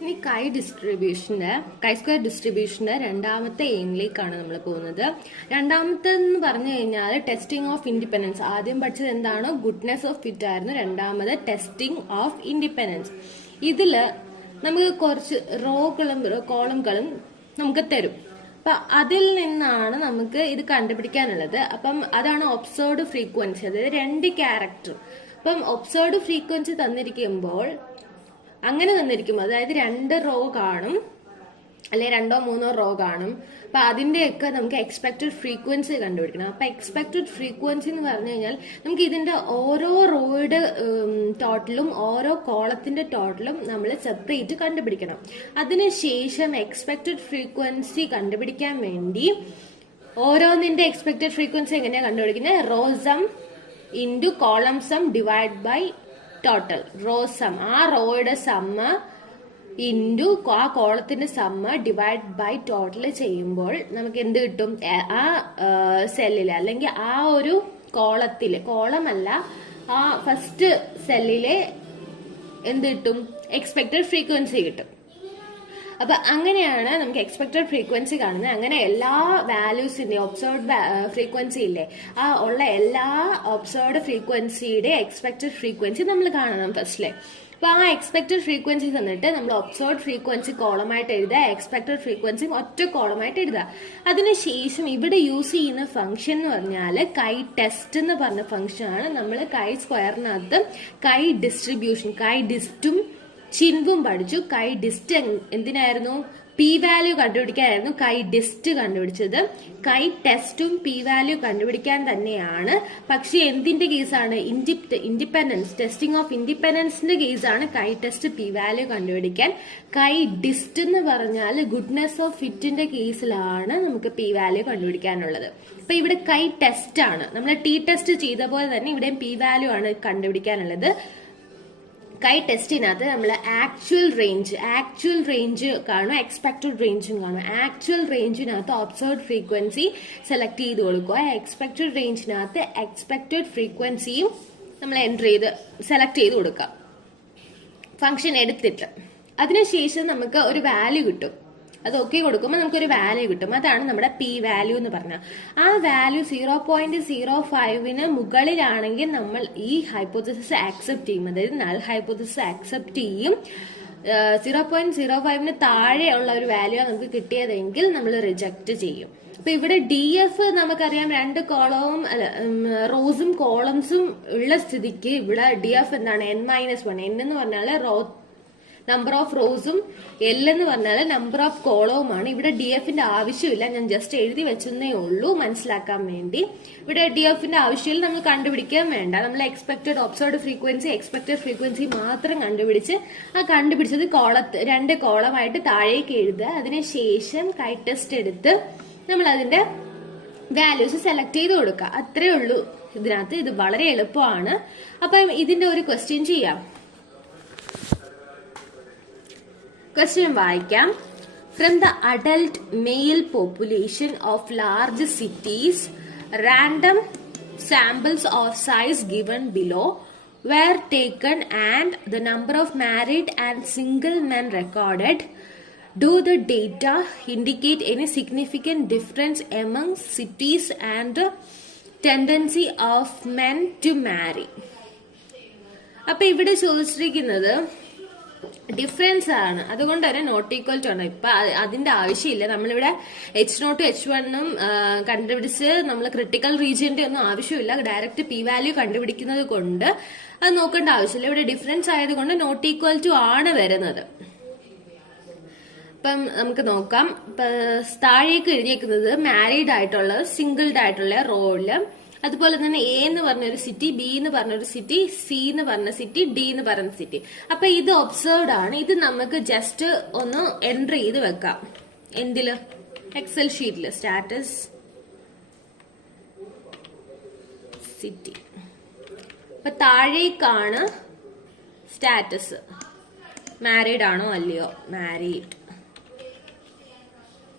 ഇനി chi square ഡിസ്ട്രിബ്യൂഷന്റെ രണ്ടാമത്തെ എയിമിലേക്കാണ് നമ്മൾ പോകുന്നത്. രണ്ടാമത്തെന്ന് പറഞ്ഞു കഴിഞ്ഞാൽ ടെസ്റ്റിംഗ് ഓഫ് ഇൻഡിപെൻഡൻസ്. ആദ്യം പഠിച്ചത് എന്താണ്? ഗുഡ്നെസ് ഓഫ് ഫിറ്റ് ആയിരുന്നു. രണ്ടാമത് ടെസ്റ്റിംഗ് ഓഫ് ഇൻഡിപെൻഡൻസ്. ഇതില് നമുക്ക് കുറച്ച് റോകളും കോളംകളും നമുക്ക് തരും. അപ്പൊ അതിൽ നിന്നാണ് നമുക്ക് ഇത് കണ്ടുപിടിക്കാനുള്ളത്. അപ്പം അതാണ് ഒബ്സർവ്ഡ് ഫ്രീക്വൻസി, അതായത് രണ്ട് ക്യാരക്ടർ. അപ്പം ഒബ്സർവ്ഡ് ഫ്രീക്വൻസി തന്നിരിക്കുമ്പോൾ അതായത് രണ്ട് റോ കാണും, അല്ലെ രണ്ടോ മൂന്നോ റോ കാണും. അപ്പൊ അതിന്റെയൊക്കെ നമുക്ക് എക്സ്പെക്ടഡ് ഫ്രീക്വൻസി കണ്ടുപിടിക്കണം. അപ്പൊ എക്സ്പെക്ടഡ് ഫ്രീക്വൻസി എന്ന് പറഞ്ഞു കഴിഞ്ഞാൽ നമുക്ക് ഇതിന്റെ ഓരോ റോയുടെ ടോട്ടലും ഓരോ കോളത്തിന്റെ ടോട്ടലും നമ്മൾ സെപ്പറേറ്റ് കണ്ടുപിടിക്കണം. അതിനുശേഷം എക്സ്പെക്ടഡ് ഫ്രീക്വൻസി കണ്ടുപിടിക്കാൻ വേണ്ടി ഓരോന്നിന്റെ എക്സ്പെക്ടഡ് ഫ്രീക്വൻസി എങ്ങനെയാണ് കണ്ടുപിടിക്കുന്നത്? Row sum into column sum divide by total. Row sum, ആ റോയുടെ സമ്മ് ഇൻറ്റു ആ കോളത്തിന്റെ സമ്മ് ഡിവൈഡ് ബൈ ടോട്ടൽ ചെയ്യുമ്പോൾ നമുക്ക് എന്ത് കിട്ടും? ആ സെല്ലില് അല്ലെങ്കിൽ ആ ഒരു കോളത്തില്, കോളമല്ല ആ ഫസ്റ്റ് സെല്ലിലെ എന്ത് കിട്ടും? എക്സ്പെക്ടഡ് ഫ്രീക്വൻസി കിട്ടും. അപ്പൊ അങ്ങനെയാണ് നമുക്ക് എക്സ്പെക്ടഡ് ഫ്രീക്വൻസി കാണുന്നത്. അങ്ങനെ എല്ലാ വാല്യൂസിന്റെ ഒബ്സർവ്ഡ് ഫ്രീക്വൻസി ഇല്ലേ, ആ ഉള്ള എല്ലാ ഒബ്സർവ്ഡ് ഫ്രീക്വൻസിയുടെ എക്സ്പെക്ടഡ് ഫ്രീക്വൻസി നമ്മൾ കാണണം ഫസ്റ്റിലെ. അപ്പൊ ആ എക്സ്പെക്ടഡ് ഫ്രീക്വൻസി തന്നിട്ട് നമ്മൾ ഒബ്സർവ്ഡ് ഫ്രീക്വൻസി കോളമായിട്ട് എഴുതുക, എക്സ്പെക്ടഡ് ഫ്രീക്വൻസി ഒറ്റ കോളമായിട്ട് എഴുതുക. അതിനുശേഷം ഇവിടെ യൂസ് ചെയ്യുന്ന ഫംഗ്ഷൻ എന്ന് പറഞ്ഞാൽ കൈ ടെസ്റ്റ് എന്ന് പറഞ്ഞ ഫംഗ്ഷൻ ആണ്. നമ്മൾ കൈ സ്ക്വയറിനകത്ത് കൈ ഡിസ്ട്രിബ്യൂഷൻ, കൈ ഡിസ്റ്റും ചിൻവും പഠിച്ചു. കൈ ഡിസ്റ്റ് എന്തിനായിരുന്നു? പി വാല്യൂ കണ്ടുപിടിക്കാനായിരുന്നു കൈ ഡിസ്റ്റ് കണ്ടുപിടിച്ചത്. കൈ ടെസ്റ്റും പി വാല്യൂ കണ്ടുപിടിക്കാൻ തന്നെയാണ്. പക്ഷെ എന്തിന്റെ കേസാണ്? ഇൻഡിപെൻഡൻസ്, ടെസ്റ്റിംഗ് ഓഫ് ഇൻഡിപെൻഡൻസിന്റെ കേസാണ് കൈ ടെസ്റ്റ് പി വാല്യൂ കണ്ടുപിടിക്കാൻ. കൈ ഡിസ്റ്റ് എന്ന് പറഞ്ഞാൽ ഗുഡ്നെസ് ഓഫ് ഫിറ്റിന്റെ കേസിലാണ് നമുക്ക് പി വാല്യൂ കണ്ടുപിടിക്കാനുള്ളത്. അപ്പൊ ഇവിടെ കൈ ടെസ്റ്റ് ആണ്. നമ്മൾ ടി ടെസ്റ്റ് ചെയ്ത പോലെ തന്നെ ഇവിടെയും പി വാല്യൂ ആണ് കണ്ടുപിടിക്കാനുള്ളത്. കൈ ടെസ്റ്റിനകത്ത് നമ്മൾ ആക്ച്വൽ റേഞ്ച് കാണും, എക്സ്പെക്ടഡ് റേഞ്ചും കാണും. ആക്ച്വൽ റേഞ്ചിനകത്ത് ഒബ്സർവ്ഡ് ഫ്രീക്വൻസി സെലക്ട് ചെയ്ത് കൊടുക്കുക. എക്സ്പെക്ടഡ് റേഞ്ചിനകത്ത് എക്സ്പെക്ടഡ് ഫ്രീക്വൻസിയും നമ്മൾ സെലക്ട് ചെയ്ത് കൊടുക്കുക ഫംഗ്ഷൻ എടുത്തിട്ട്. അതിനുശേഷം നമുക്ക് ഒരു വാല്യൂ കിട്ടും. അത് ഓക്കെ കൊടുക്കുമ്പോൾ നമുക്കൊരു വാല്യൂ കിട്ടും. അതാണ് നമ്മുടെ പി വാല്യൂ എന്ന് പറഞ്ഞാൽ. ആ വാല്യൂ 0.05 മുകളിലാണെങ്കിൽ നമ്മൾ ഈ ഹൈപ്പോത്തസിസ് ആക്സെപ്റ്റ് ചെയ്യും, അതായത് നൾ ഹൈപ്പോത്തസിസ് ആക്സെപ്റ്റ് ചെയ്യും. 0.05 താഴെയുള്ള ഒരു വാല്യൂ നമുക്ക് കിട്ടിയതെങ്കിൽ നമ്മൾ റിജക്ട് ചെയ്യും. അപ്പൊ ഇവിടെ ഡി എഫ് നമുക്കറിയാം, രണ്ട് കോളവും റോസും കോളംസും ഉള്ള സ്ഥിതിക്ക് ഇവിടെ ഡി എഫ് എന്താണ്? n-1. n എന്ന് പറഞ്ഞാൽ റോ നമ്പർ ഓഫ് റോസും എൽ എന്ന് പറഞ്ഞാൽ നമ്പർ ഓഫ് കോളവുമാണ്. ഇവിടെ ഡി എഫിന്റെ ആവശ്യമില്ല, ഞാൻ ജസ്റ്റ് എഴുതി വെച്ചെന്നേ ഉള്ളൂ മനസ്സിലാക്കാൻ വേണ്ടി. ഇവിടെ ഡി എഫിന്റെ ആവശ്യമില്ല, നമ്മൾ കണ്ടുപിടിക്കാൻ വേണ്ട. നമ്മൾ expected observed frequency, expected frequency മാത്രം കണ്ടുപിടിച്ച് ആ കണ്ടുപിടിച്ചത് രണ്ട് കോളമായിട്ട് താഴേക്ക് എഴുതുക. അതിനുശേഷം കൈ ടെസ്റ്റ് എടുത്ത് നമ്മൾ അതിന്റെ വാല്യൂസ് സെലക്ട് ചെയ്ത് കൊടുക്കുക. അത്രേ ഉള്ളൂ ഇതിനകത്ത്. ഇത് വളരെ എളുപ്പമാണ്. അപ്പം ഇതിന്റെ ഒരു ക്വസ്റ്റ്യൻ ചെയ്യാം. ക്വസ്റ്റ്യൻ വായിക്കാം. From the adult male population of large cities, random samples of size given below were taken and the number of married and single men recorded. Do the data indicate any significant difference among cities and the tendency of men to marry? അപ്പൊ ഇവിടെ ചോദിച്ചിരിക്കുന്നത് difference ആണ്. അതുകൊണ്ട് തന്നെ not equal to ആണ്. ഇപ്പൊ അതിന്റെ ആവശ്യമില്ല. നമ്മളിവിടെ H0 H1 കണ്ടുപിടിച്ച് നമ്മൾ ക്രിട്ടിക്കൽ റീജിയന്റെ ഒന്നും ആവശ്യമില്ല. ഡയറക്റ്റ് പി വാല്യൂ കണ്ടുപിടിക്കുന്നത് കൊണ്ട് അത് നോക്കേണ്ട ആവശ്യമില്ല. ഇവിടെ ഡിഫറൻസ് ആയതുകൊണ്ട് നോട്ട് ഈക്വൽ ടു ആണ് വരുന്നത്. ഇപ്പം നമുക്ക് നോക്കാം. താഴേക്ക് എഴുതിയേക്കുന്നത് മാരീഡ് ആയിട്ടുള്ള സിംഗിൾഡ് ആയിട്ടുള്ള റോയില്, അതുപോലെ തന്നെ എ എന്ന് പറഞ്ഞൊരു സിറ്റി, ബി എന്ന് പറഞ്ഞൊരു സിറ്റി, സി എന്ന് പറഞ്ഞ സിറ്റി, ഡി എന്ന് പറഞ്ഞ സിറ്റി. അപ്പൊ ഇത് ഒബ്സർവ്ഡ് ആണ്. ഇത് നമുക്ക് ജസ്റ്റ് ഒന്ന് എൻട്രി ചെയ്ത് വെക്കാം. എന്തില്? എക്സൽ ഷീറ്റില്. Status city. അപ്പൊ താഴേക്കാണ് സ്റ്റാറ്റസ്. മാരീഡ് ആണോ അല്ലയോ? മാരീഡ്.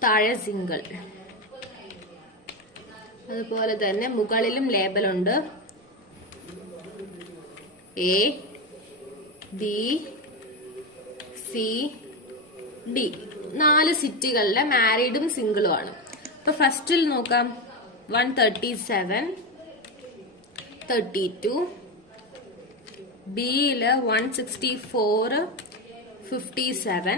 താഴെ സിംഗിൾ. അതുപോലെ തന്നെ മുകളിലും ലേബലുണ്ട്. എ, ബി, സി, ഡി 4 സിറ്റികളിലെ മാരീഡും സിംഗിളും ആണ്. അപ്പൊ ഫസ്റ്റിൽ നോക്കാം 137, 32. ബിയില് 164, 57,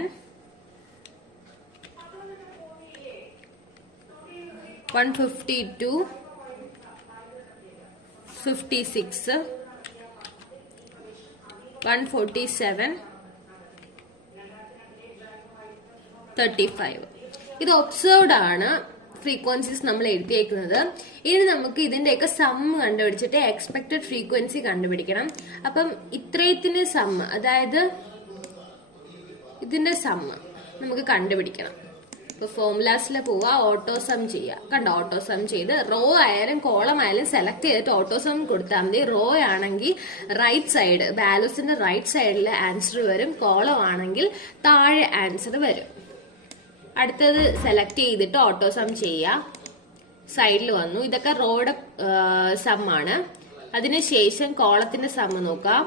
152, 56, 147, 35. ഇത് ഒബ്സർവ്ഡ് ആണ് ഫ്രീക്വൻസീസ് നമ്മൾ എഴുതിയേക്കുന്നത്. ഇനി നമുക്ക് ഇതിന്റെയൊക്കെ സം കണ്ടുപിടിച്ചിട്ട് എക്സ്പെക്ടഡ് ഫ്രീക്വൻസി കണ്ടുപിടിക്കണം. അപ്പം ഇത്രയത്തിന് സം, അതായത് ഇതിന്റെ സം നമുക്ക് കണ്ടുപിടിക്കണം. ഇപ്പൊ ഫോർമുലാസിൽ പോവാ, ഓട്ടോസം ചെയ്യുക. കണ്ടോ, ഓട്ടോസം ചെയ്ത് റോ ആയാലും കോളം ആയാലും സെലക്ട് ചെയ്തിട്ട് ഓട്ടോസം കൊടുത്താൽ മതി. റോ ആണെങ്കിൽ റൈറ്റ് സൈഡ്, വാല്യൂസിന്റെ റൈറ്റ് സൈഡിൽ ആൻസർ വരും. കോളം ആണെങ്കിൽ താഴെ ആൻസർ വരും. അടുത്തത് സെലക്ട് ചെയ്തിട്ട് ഓട്ടോസം ചെയ്യുക. സൈഡിൽ വന്നു. ഇതൊക്കെ റോയുടെ സം ആണ്. അതിനുശേഷം കോളത്തിന്റെ സം നോക്കാം.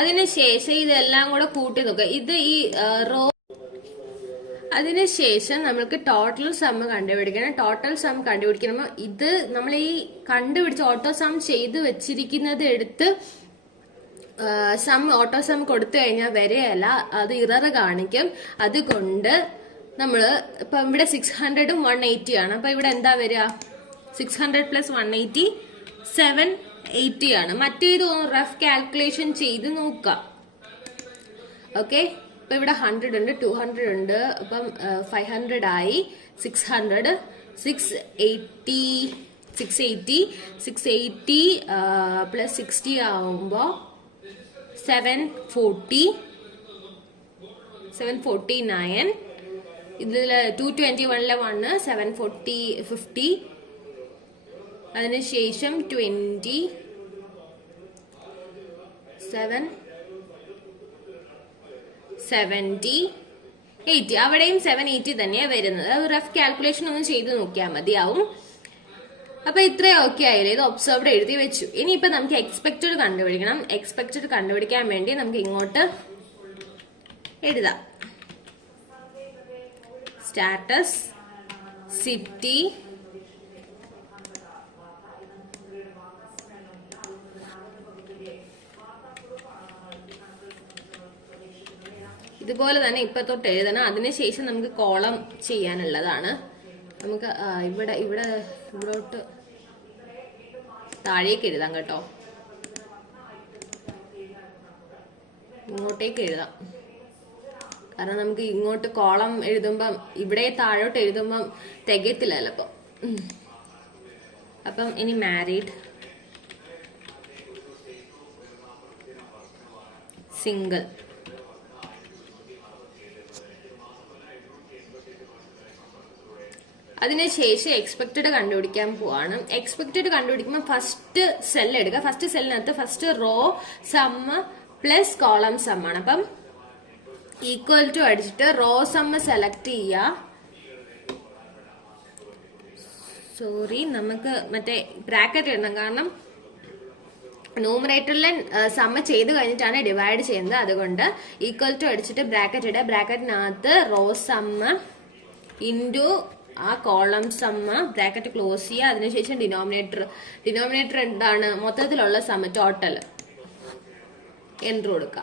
അതിനുശേഷം ഇതെല്ലാം കൂടെ കൂട്ടി നോക്കുക. ഇത് ഈ റോ. അതിനുശേഷം നമ്മൾക്ക് ടോട്ടൽ സം കണ്ടുപിടിക്കണം. ടോട്ടൽ സം കണ്ടുപിടിക്കുമ്പോൾ ഇത് നമ്മൾ ഈ കണ്ടുപിടിച്ച് ഓട്ടോ സം ചെയ്ത് വെച്ചിരിക്കുന്നത് എടുത്ത് സം ഓട്ടോ സം കൊടുത്തു കഴിഞ്ഞാൽ വരെയല്ല, അത് ഇറർ കാണിക്കും. അതുകൊണ്ട് നമ്മള് ഇപ്പൊ ഇവിടെ 600ഉം 180 ആണ്. അപ്പൊ ഇവിടെ എന്താ വരിക? 600 + 180 780 ആണ്. മറ്റേത് റഫ് കാൽക്കുലേഷൻ ചെയ്ത് നോക്കാം. ഓക്കെ, ഇപ്പൊ ഇവിടെ 100 ഉണ്ട്, 200 ഉണ്ട്, അപ്പം 500 ആയി. 600, 680 പ്ലസ് 60 ആവുമ്പോ 749. ഇതില് 221 1 740 50. അതിനുശേഷം 20 7 70 80. അവിടെയും 780 തന്നെയാണ് വരുന്നത്. റഫ് കാൽക്കുലേഷൻ ഒന്ന് ചെയ്ത് നോക്കിയാൽ മതിയാവും. അപ്പൊ ഇത്രയും ഓക്കെ ആയില്ലേ? ഇത് ഒബ്സർവ്ഡ് എഴുതി വെച്ചു. ഇനിയിപ്പോ നമുക്ക് എക്സ്പെക്റ്റഡ് കണ്ടുപിടിക്കണം. എക്സ്പെക്റ്റഡ് കണ്ടുപിടിക്കാൻ വേണ്ടി നമുക്ക് ഇങ്ങോട്ട് എഴുതാം. സ്റ്റാറ്റസ് സിറ്റി ഇതുപോലെ തന്നെ ഇപ്പൊ തൊട്ട് എഴുതണം. അതിനുശേഷം നമുക്ക് കോളം ചെയ്യാനുള്ളതാണ്. നമുക്ക് ഇവിടോട്ട് താഴേക്ക് എഴുതാം കേട്ടോ. ഇങ്ങോട്ടേക്ക് എഴുതാം. കാരണം നമുക്ക് ഇങ്ങോട്ട് കോളം എഴുതുമ്പം ഇവിടെ താഴോട്ട് എഴുതുമ്പം തികയത്തില്ലല്ലോ. അപ്പം ഇനി മാരീഡ്, സിംഗിൾ, അതിനുശേഷം എക്സ്പെക്റ്റഡ് കണ്ടുപിടിക്കാൻ പോവാണ്. എക്സ്പെക്റ്റഡ് കണ്ടുപിടിക്കുമ്പോൾ ഫസ്റ്റ് സെൽ എടുക്കുക. ഫസ്റ്റ് സെല്ലിനകത്ത് first row sum plus column sum ആണ്. അപ്പം ഈക്വൽ ടു അടിച്ചിട്ട് റോ സം സെലക്ട് ചെയ്യുക. നമുക്ക് മറ്റേ ബ്രാക്കറ്റ് ഇടണം. കാരണം ന്യൂമറേറ്ററിലെ സം ചെയ്ത് കഴിഞ്ഞിട്ടാണ് ഡിവൈഡ് ചെയ്യുന്നത്. അതുകൊണ്ട് ഈക്വൽ ടു അടിച്ചിട്ട് ബ്രാക്കറ്റ് ഇടുക. ബ്രാക്കറ്റിനകത്ത് റോ സം ഇൻറ്റു ആ കോളം സം, ബ്രാക്കറ്റ് ക്ലോസ് ചെയ്യുക. അതിനുശേഷം ഡിനോമിനേറ്റർ എന്താണ്? മൊത്തത്തിലുള്ള സം, ടോട്ടൽ എൻട്രി കൊടുക്കുക.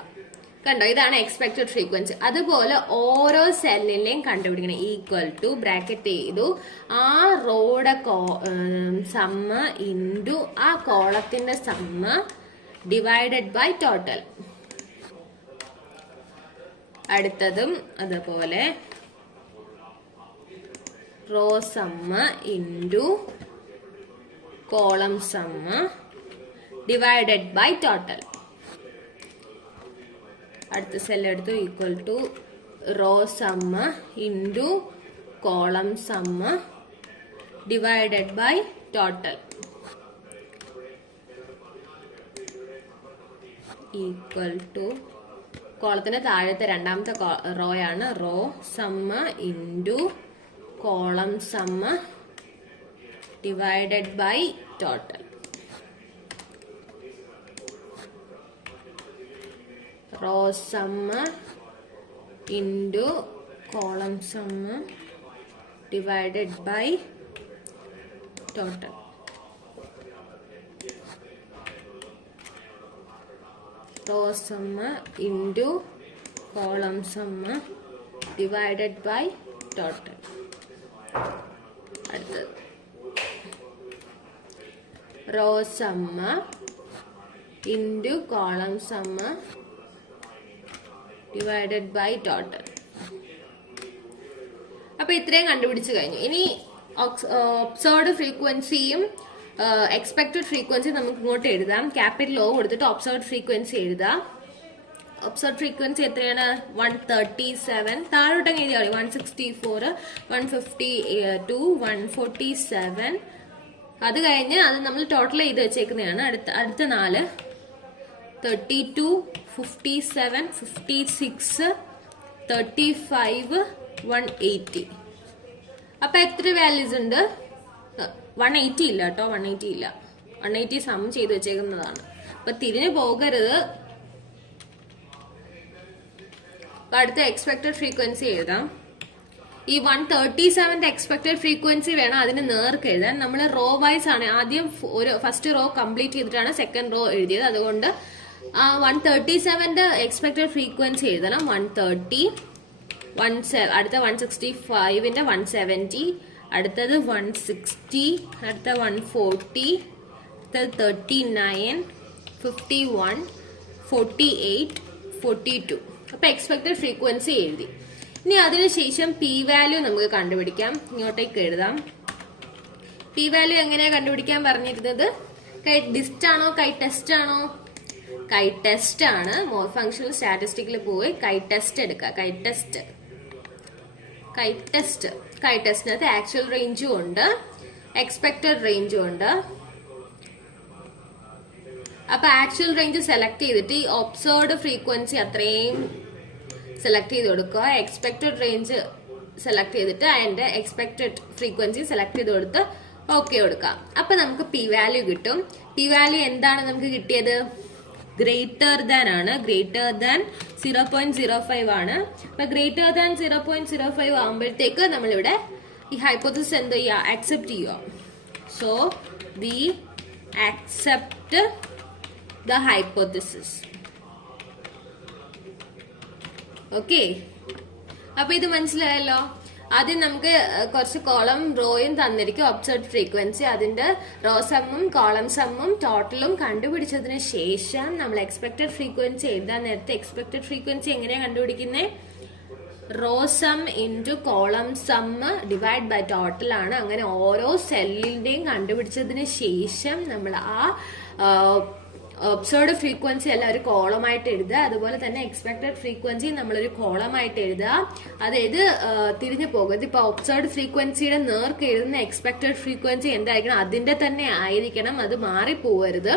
കണ്ടോ, ഇതാണ് എക്സ്പെക്റ്റഡ് ഫ്രീക്വൻസി. അതുപോലെ ഓരോ സെല്ലിലെയും കണ്ടുപിടിക്കണം. ഈക്വൽ ടു ബ്രാക്കറ്റ് ചെയ്തു ആ റോയുടെ സം ഇൻറ്റു ആ കോളത്തിന്റെ സം ഡിവൈഡഡ് ബൈ ടോട്ടൽ. അടുത്തതും അതുപോലെ row sum into column sum divided by total. അടുത്ത സെൽ എടുത്തു. Equal to row sum into column sum divided by total. Equal to കോളത്തിന്റെ താഴത്തെ രണ്ടാമത്തെ റോ ആണ്. Row sum into column sum divided by total. Row sum into column sum divided by total. Row sum into column sum divided by total. അടുത്തത് row sum into column sum divided by total. അപ്പൊ ഇത്രയും കണ്ടുപിടിച്ചു കഴിഞ്ഞു. ഇനി observed ഫ്രീക്വൻസിയും expected frequency നമുക്ക് ഇങ്ങോട്ട് എഴുതാം. ക്യാപിറ്റൽ O കൊടുത്തിട്ട് ഒബ്സർവ്ഡ് ഫ്രീക്വൻസി എഴുതാം. ഒബ്സർവ്ഡ് ഫ്രീക്വൻസി എത്രയാണ്? 137. താഴോട്ടങ്ങ് എഴുതിയാൽ 164, 152, 147. അത് കഴിഞ്ഞ് അത് നമ്മൾ ടോട്ടൽ ചെയ്ത് വെച്ചേക്കുന്നതാണ്. അടുത്ത 4 32, 57, 56, 35, 180. അപ്പൊ എത്ര വാല്യൂസ് ഉണ്ട്? 180 ഇല്ല കേട്ടോ, 180 ഇല്ല. 180 സം ചെയ്ത് വെച്ചേക്കുന്നതാണ്. അപ്പൊ തിരിഞ്ഞു പോകരുത്. അടുത്ത എക്സ്പെക്ടഡ് ഫ്രീക്വൻസി എഴുതാം. ഈ 137 എക്സ്പെക്ടഡ് ഫ്രീക്വൻസി വേണം അതിന് നേർക്ക് എഴുതാൻ. നമ്മൾ റോ വൈസ് ആണ് ആദ്യം ഫസ്റ്റ് റോ കംപ്ലീറ്റ് ചെയ്തിട്ടാണ് സെക്കൻഡ് റോ എഴുതിയത്. അതുകൊണ്ട് 137 എക്സ്പെക്ടഡ് ഫ്രീക്വൻസി എഴുതണം. 130, അടുത്ത 165ന്റെ 170, അടുത്തത് 160, അടുത്ത 140, അടുത്തത് 39, 51, 48, 42. അപ്പൊ എക്സ്പെക്ടഡ് ഫ്രീക്വൻസി എഴുതി. ഇനി അതിനുശേഷം പി വാല്യൂ നമുക്ക് കണ്ടുപിടിക്കാം. ഇങ്ങോട്ടേക്ക് എഴുതാം. പി വാല്യൂ എങ്ങനെയാ കണ്ടുപിടിക്കാൻ പറഞ്ഞിരുന്നത്? കൈ ഡിസ്റ്റ് ആണോ കൈ ടെസ്റ്റ് ആണോ? കൈ ടെസ്റ്റ് ആണ്. മോർ ഫങ്ഷണൽ സ്റ്റാറ്റിസ്റ്റിക്കിൽ പോയി കൈ ടെസ്റ്റ് എടുക്കുക. കൈ ടെസ്റ്റിനകത്ത് ആക്ച്വൽ റേഞ്ചും ഉണ്ട്, എക്സ്പെക്ടഡ് റേഞ്ചും ഉണ്ട്. അപ്പൊ ആക്ച്വൽ റേഞ്ച് സെലക്ട് ചെയ്തിട്ട് ഈ ഒബ്സർവ്ഡ് ഫ്രീക്വൻസി അത്രയും സെലക്ട് ചെയ്ത് കൊടുക്കുക. എക്സ്പെക്ടഡ് റേഞ്ച് സെലക്ട് ചെയ്തിട്ട് അതിന്റെ എക്സ്പെക്ടഡ് ഫ്രീക്വൻസി സെലക്ട് ചെയ്ത് കൊടുത്ത് ഓക്കെ കൊടുക്കാം. അപ്പൊ നമുക്ക് പി വാല്യൂ കിട്ടും. പി വാല്യൂ എന്താണ് നമുക്ക് കിട്ടിയത്? ഗ്രേറ്റർ ദാൻ ആണ്. ഗ്രേറ്റർ ദാൻ 0.05 ആണ്. അപ്പൊ ഗ്രേറ്റർ ദാൻ 0.05 ആകുമ്പോഴത്തേക്ക് നമ്മളിവിടെ ഈ ഹൈപ്പോത്തസിസ് എന്ത് ചെയ്യുക? അക്സെപ്റ്റ് ചെയ്യുക. So we accept the hypothesis. Okay, അപ്പൊ ഇത് മനസ്സിലായല്ലോ. ആദ്യം നമുക്ക് കുറച്ച് കോളം റോയും തന്നിരിക്കും, ഒബ്സർവ്ഡ് ഫ്രീക്വൻസി, അതിന്റെ റോ സമ്മും കോളം സമ്മും ടോട്ടലും കണ്ടുപിടിച്ചതിന് ശേഷം നമ്മൾ എക്സ്പെക്ടഡ് ഫ്രീക്വൻസി എഴുതാൻ നേരത്തെ എക്സ്പെക്ടഡ് ഫ്രീക്വൻസി എങ്ങനെയാ കണ്ടുപിടിക്കുന്നത്? Row sum into column sum divide by total ആണ്. അങ്ങനെ ഓരോ സെല്ലിന്റെയും കണ്ടുപിടിച്ചതിന് ശേഷം നമ്മൾ ആ ഒബ്സർവ്ഡ് ഫ്രീക്വൻസി അല്ല ഒരു കോളമായിട്ട് എഴുതുക. അതുപോലെ തന്നെ എക്സ്പെക്ടഡ് ഫ്രീക്വൻസി നമ്മളൊരു കോളമായിട്ട് എഴുതുക. അതായത് തിരിഞ്ഞു പോകരുത്. ഇപ്പൊ ഒബ്സർവ്ഡ് ഫ്രീക്വൻസിയുടെ നേർക്ക് എഴുതുന്ന എക്സ്പെക്ടഡ് ഫ്രീക്വൻസി എന്തായിരിക്കണം? അതിന്റെ തന്നെ ആയിരിക്കണം, അത് മാറിപ്പോകരുത്.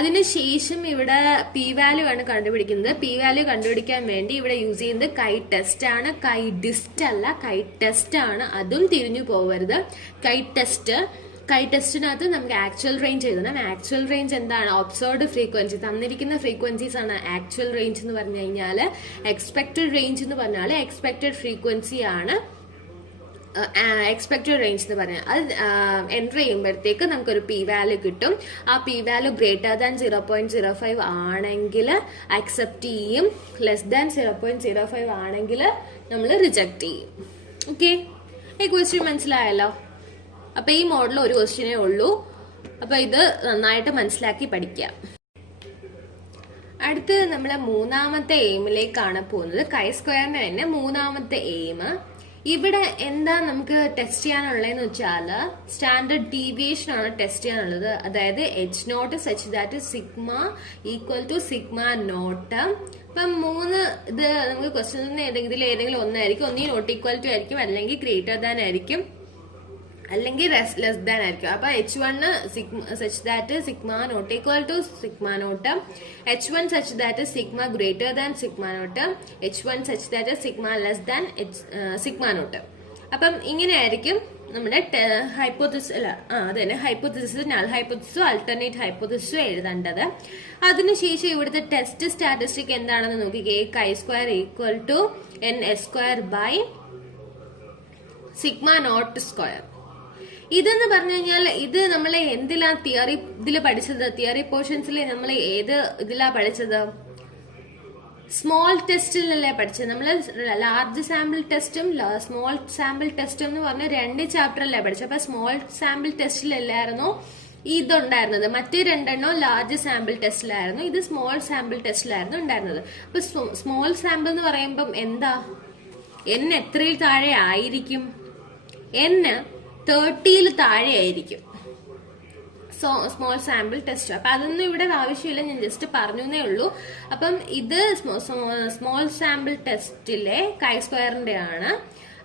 അതിനുശേഷം ഇവിടെ പി വാല്യൂ ആണ് കണ്ടുപിടിക്കുന്നത്. പി വാല്യൂ കണ്ടുപിടിക്കാൻ വേണ്ടി ഇവിടെ യൂസ് ചെയ്യുന്നത് കൈ ടെസ്റ്റ് ആണ്, കൈ ഡിസ്റ്റ് അല്ല, കൈ ടെസ്റ്റ് ആണ്. അതും തിരിഞ്ഞു പോകരുത്. കൈ ടെസ്റ്റിനകത്ത് നമുക്ക് ആക്ച്വൽ റേഞ്ച് എഴുതണം. ആക്ച്വൽ റേഞ്ച് എന്താണ്? Observed frequency. തന്നിരിക്കുന്ന ഫ്രീക്വൻസീസ് ആണ് ആക്ച്വൽ റേഞ്ച് എന്ന് പറഞ്ഞു കഴിഞ്ഞാൽ. എക്സ്പെക്ടഡ് റേഞ്ച് എന്ന് പറഞ്ഞാൽ എക്സ്പെക്ടഡ് ഫ്രീക്വൻസി ആണ് എക്സ്പെക്ടഡ് റേഞ്ച് എന്ന് പറഞ്ഞാൽ. അത് എൻ്റർ ചെയ്യുമ്പോഴത്തേക്ക് നമുക്കൊരു പി വാല്യൂ കിട്ടും. ആ പി വാല്യൂ ഗ്രേറ്റർ ദാൻ 0.05 ആണെങ്കിൽ അക്സെപ്റ്റ് ചെയ്യും, ലെസ് ദാൻ 0.05 ആണെങ്കിൽ നമ്മൾ റിജക്ട് ചെയ്യും. ഓക്കെ, ഈ ക്വസ്റ്റ്യൻ മനസ്സിലായല്ലോ. അപ്പൊ ഈ മോഡൽ ഒരു ക്വസ്റ്റ്യനേ ഉള്ളൂ. അപ്പൊ ഇത് നന്നായിട്ട് മനസ്സിലാക്കി പഠിക്കാം. അടുത്ത് നമ്മളെ മൂന്നാമത്തെ എയിമിലേക്കാണ് പോകുന്നത്. കൈ സ്ക്വയറിന് തന്നെ മൂന്നാമത്തെ എയിം. ഇവിടെ എന്താ നമുക്ക് ടെസ്റ്റ് ചെയ്യാനുള്ളതെന്ന് വെച്ചാൽ സ്റ്റാൻഡേർഡ് ഡീവിയേഷൻ ആണ് ടെസ്റ്റ് ചെയ്യാനുള്ളത്. അതായത് H0 such that sigma equal to sigma nought. ഇപ്പം 3 ഇത് നമുക്ക് ക്വസ്റ്റ്യൻ ഏതെങ്കിലും ഒന്നായിരിക്കും. ഒന്നീ നോട്ട് ഈക്വൽ ടു ആയിരിക്കും, അല്ലെങ്കിൽ ഗ്രേറ്റർ ദാൻ ആയിരിക്കും, അല്ലെങ്കിൽ ലെസ് ദാൻ ആയിരിക്കും. അപ്പൊ H1 such that sigma not equal to sigma nought, H1 such that sigma greater than sigma nought, H1 such that sigma less than sigma nought. അപ്പം ഇങ്ങനെയായിരിക്കും നമ്മുടെ hypothesis അല്ല അതന്നെ ഹൈപ്പോത്തിസിസ്, നൾ ഹൈപ്പോത്തിസിസും ആൾട്ടർനേറ്റ് ഹൈപ്പോത്തിസിസും എഴുതേണ്ടത്. അതിനുശേഷം ഇവിടുത്തെ ടെസ്റ്റ് സ്റ്റാറ്റിസ്റ്റിക് എന്താണെന്ന് നോക്കിക്കേ. Chi square equal to N S square by sigma not square. ഇതെന്ന് പറഞ്ഞു കഴിഞ്ഞാൽ ഇത് നമ്മളെ എന്തിലാ തിയറി ഇതിൽ പഠിച്ചത്? തിയറി പോർഷൻസിൽ നമ്മൾ ഏത് ഇതിലാ പഠിച്ചത്? സ്മോൾ ടെസ്റ്റിലല്ലേ പഠിച്ചത്. നമ്മൾ ലാർജ് സാമ്പിൾ ടെസ്റ്റും സ്മോൾ സാമ്പിൾ ടെസ്റ്റും എന്ന് പറഞ്ഞ 2 ചാപ്റ്ററല്ലേ പഠിച്ചത്. അപ്പൊ സ്മോൾ സാമ്പിൾ ടെസ്റ്റിലല്ലായിരുന്നു ഇതുണ്ടായിരുന്നത്. മറ്റേ 2 ലാർജ് സാമ്പിൾ ടെസ്റ്റിലായിരുന്നു, ഇത് സ്മോൾ സാമ്പിൾ ടെസ്റ്റിലായിരുന്നു ഉണ്ടായിരുന്നത്. അപ്പൊ സ്മോൾ സാമ്പിൾ എന്ന് പറയുമ്പം എന്താ, n എത്രയിൽ താഴെ ആയിരിക്കും? n 30ൽ താഴെ ആയിരിക്കും സ്മോൾ സാമ്പിൾ ടെസ്റ്റ്. അപ്പൊ അതൊന്നും ഇവിടെ ആവശ്യമില്ല, ഞാൻ ജസ്റ്റ് പറഞ്ഞേ ഉള്ളൂ. അപ്പം ഇത് സ്മോൾ സാമ്പിൾ ടെസ്റ്റിലെ കൈ സ്ക്വയറിന്റെ ആണ്.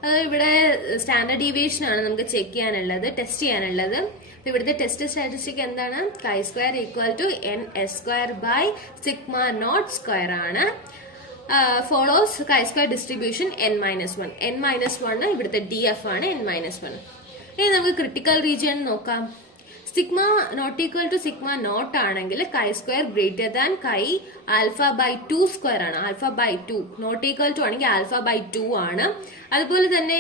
അത് ഇവിടെ സ്റ്റാൻഡേർഡ് ഡീവിയേഷൻ ആണ് നമുക്ക് ചെക്ക് ചെയ്യാനുള്ളത്, ടെസ്റ്റ് ചെയ്യാനുള്ളത്. ഇവിടുത്തെ ടെസ്റ്റ് സ്റ്റാറ്റിസ്റ്റിക് എന്താണ്? Chi square equal to N S square by sigma not square ആണ്. Follows chi square distribution n-1. n-1 ഇവിടുത്തെ DF ആണ് n-1. ഇനി നമുക്ക് ക്രിട്ടിക്കൽ റീജിയൻ നോക്കാം. Sigma not equal to sigma naught ആണെങ്കിൽ chi square greater than chi alpha by 2 square ആണ്. Alpha by 2 naught equal to ആണെങ്കിൽ alpha by 2 ആണ്. അതുപോലെ തന്നെ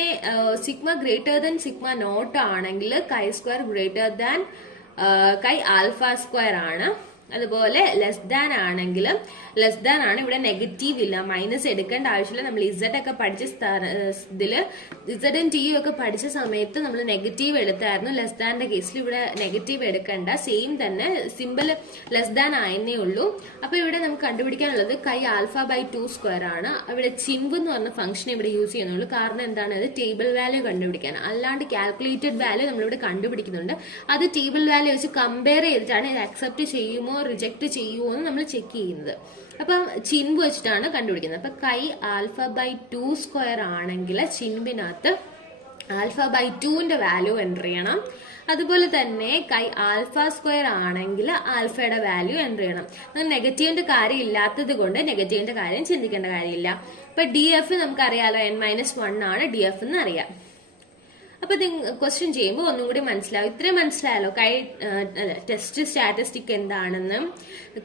sigma greater than sigma naught ആണെങ്കിൽ chi square greater than chi alpha square ആണ്. അതുപോലെ less than ആണെങ്കിലും ലെസ് ദാൻ ആണ്, ഇവിടെ നെഗറ്റീവ് ഇല്ല, മൈനസ് എടുക്കേണ്ട ആവശ്യമില്ല. നമ്മൾ ഇസഡ് ഒക്കെ പഠിച്ച ഇതില് ഇസഡും ടിയും ഒക്കെ പഠിച്ച സമയത്ത് നമ്മൾ നെഗറ്റീവ് എടുത്തായിരുന്നു. ലെസ് ദാന്റെ കേസിൽ ഇവിടെ നെഗറ്റീവ് എടുക്കണ്ട, സെയിം തന്നെ സിമ്പിൾ ലെസ് ദാൻ ആയെന്നേ ഉള്ളൂ. അപ്പൊ ഇവിടെ നമുക്ക് കണ്ടുപിടിക്കാനുള്ളത് കൈ ആൽഫ ബൈ 2 സ്ക്വയർ ആണ്. ഇവിടെ ചിൻവ് എന്ന് പറഞ്ഞ ഫംഗ്ഷൻ ഇവിടെ യൂസ് ചെയ്യുന്നുള്ളൂ. കാരണം എന്താണ്, അത് ടേബിൾ വാല്യൂ കണ്ടുപിടിക്കാൻ, അല്ലാണ്ട് കാൽക്കുലേറ്റഡ് വാല്യൂ നമ്മളിവിടെ കണ്ടുപിടിക്കുന്നുണ്ട്. അത് ടേബിൾ വാല്യൂ വെച്ച് കമ്പയർ ചെയ്തിട്ടാണ് ഇത് അക്സെപ്റ്റ് ചെയ്യുമോ റിജക്ട് ചെയ്യുമോ എന്ന് നമ്മൾ ചെക്ക് ചെയ്യുന്നത്. അപ്പം ചിൻവ് വെച്ചിട്ടാണ് കണ്ടുപിടിക്കുന്നത്. അപ്പൊ കൈ ആൽഫ ബൈ 2 സ്ക്വയർ ആണെങ്കിൽ ചിൻവിനകത്ത് ആൽഫ ബൈ 2ന്റെ വാല്യൂ എൻ്റർ ചെയ്യണം. അതുപോലെ തന്നെ കൈ ആൽഫ സ്ക്വയർ ആണെങ്കിൽ ആൽഫയുടെ വാല്യൂ എൻ്റർ ചെയ്യണം. നെഗറ്റീവിന്റെ കാര്യം ഇല്ലാത്തത് കൊണ്ട് നെഗറ്റീവിന്റെ കാര്യം ചിന്തിക്കേണ്ട കാര്യമില്ല. അപ്പൊ DF നമുക്കറിയാലോ, n-1 ആണ് DF എന്ന് അറിയാം. അപ്പൊ ക്വസ്റ്റ്യൻ ചെയ്യുമ്പോൾ ഒന്നും കൂടി മനസ്സിലാവും. ഇത്രയും മനസ്സിലായല്ലോ ടെസ്റ്റ് സ്റ്റാറ്റിസ്റ്റിക് എന്താണെന്ന്.